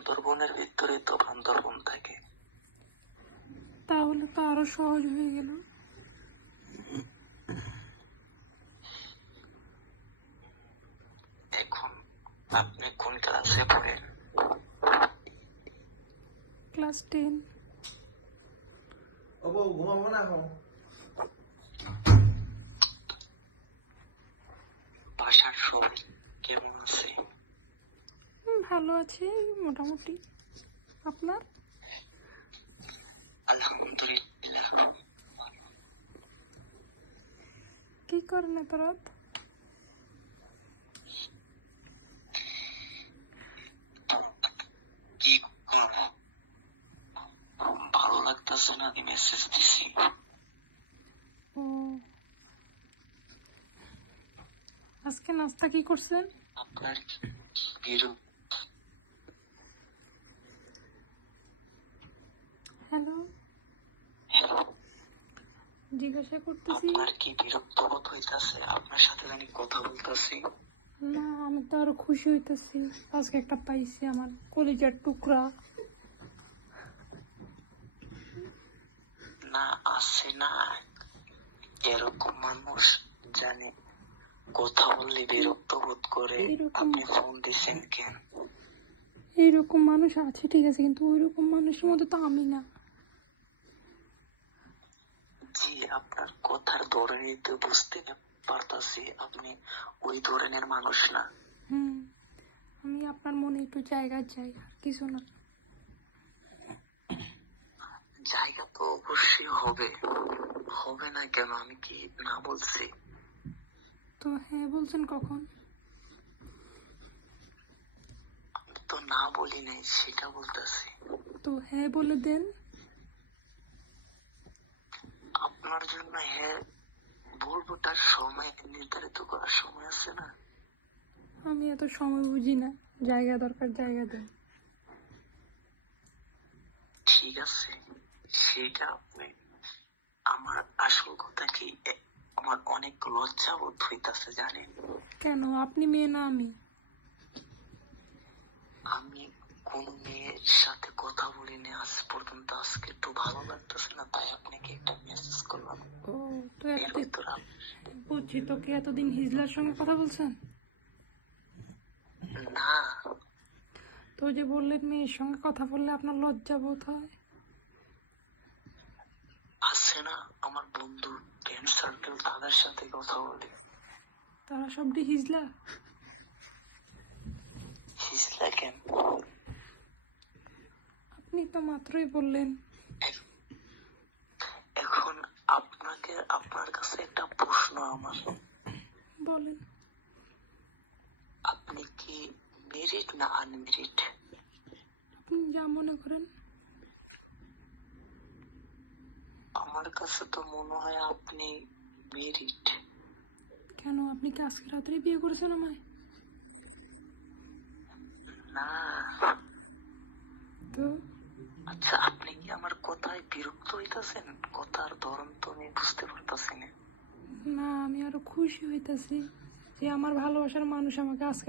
বান্দরবনের ভিতরে তো বান্দরবন থাকে। তাহলে তো আরও সহজ হয়ে গেল। এখন আপনি কোন ক্লাসে পড়েন? Class ten. ও ঘুমাবো না এখন? কেমন আছে ভালো আছে মোটামুটি। আপনার? কি করেন এত রাত? ভালো লাগতেছে না আমি মেসেজ দিছি। ও। আজকে নাস্তা কি করছেন? আপনার জিজ্ঞাসা করতেছি। আপনার কি বিরক্ত বোধ হইতাছে? আপনার সাথে আমি কথা বলতেছি। না আমি তো আরও খুশি হইতেছি। আজকে একটা পাইছি আমার কলিজার টুকরা। না আছে না। এরকম মানুষ জানে কথা বললে বিরক্ত বোধ করে। আপনি ফোন দিছেন কেন? এইরকম মানুষ আছে ঠিক আছে কিন্তু ওই রকম মানুষের মধ্যে তো আমি না। আপনার কথার ধরনই তো বুঝতে পারতাছি আপনি ওই ধরনের মানুষ না। হুম আমি আপনার মনে একটু জায়গা চাই আর কিছু না। জায়গা তো অবশ্যই হবে। হবে না কেন? আমি কি না বলছি? তো হ্যাঁ বলছেন কখন? তো না বলি নাই সেটা বলতেছি। তো হ্যাঁ বলে দেন। আপনার জন্য হ্যাঁ বলব তার সময় নির্ধারিত করার সময় আছে না? আমি এত সময় বুঝি না। জায়গা দরকার জায়গা দেন। ঠিক আছে সেটা আপনি আমার আসল কথা কি আমার অনেক লজ্জা বোধ হইতাছে জানেন? কেন? আপনি মেয়ে না আমি? আমি কোন মেয়ের সাথে কথা বলিনি আজ পর্যন্ত। আজকে একটু ভালো লাগতেছে না তাই আপনাকে একটা মেসেজ করলাম। ও তো বুঝছি তো কি এতদিন হিজলার সঙ্গে কথা বলছেন? না। তো যে বললেন মেয়ের সঙ্গে কথা বললে আপনার লজ্জা বোধ হয়? আছে না আমার বন্ধু ফ্রেন্ড সার্কেল তাদের সাথে কথা বলি। তারা সবটি হিজলা? হিজলা কেন? আপনি তো মাত্রই বললেন। এখন আপনাকে আপনার কাছে একটা প্রশ্ন আমার। বলেন। আপনি কি মেরিট না আনমেরিট আপনি যা মনে করেন। আমার কাছে তো মনে হয় আপনি মেরিট কেন? আপনি কি আজকে রাত্রে বিয়ে করেছেন আমায়? আচ্ছা আপনি কি আমার কথায় বিরক্ত হইতাছেন? কথার ধরন তো আমি বুঝতে পারতাছি না। না, আমি আরও খুশি হইতাছি যে আমার ভালোবাসার মানুষ আমাকে আজকে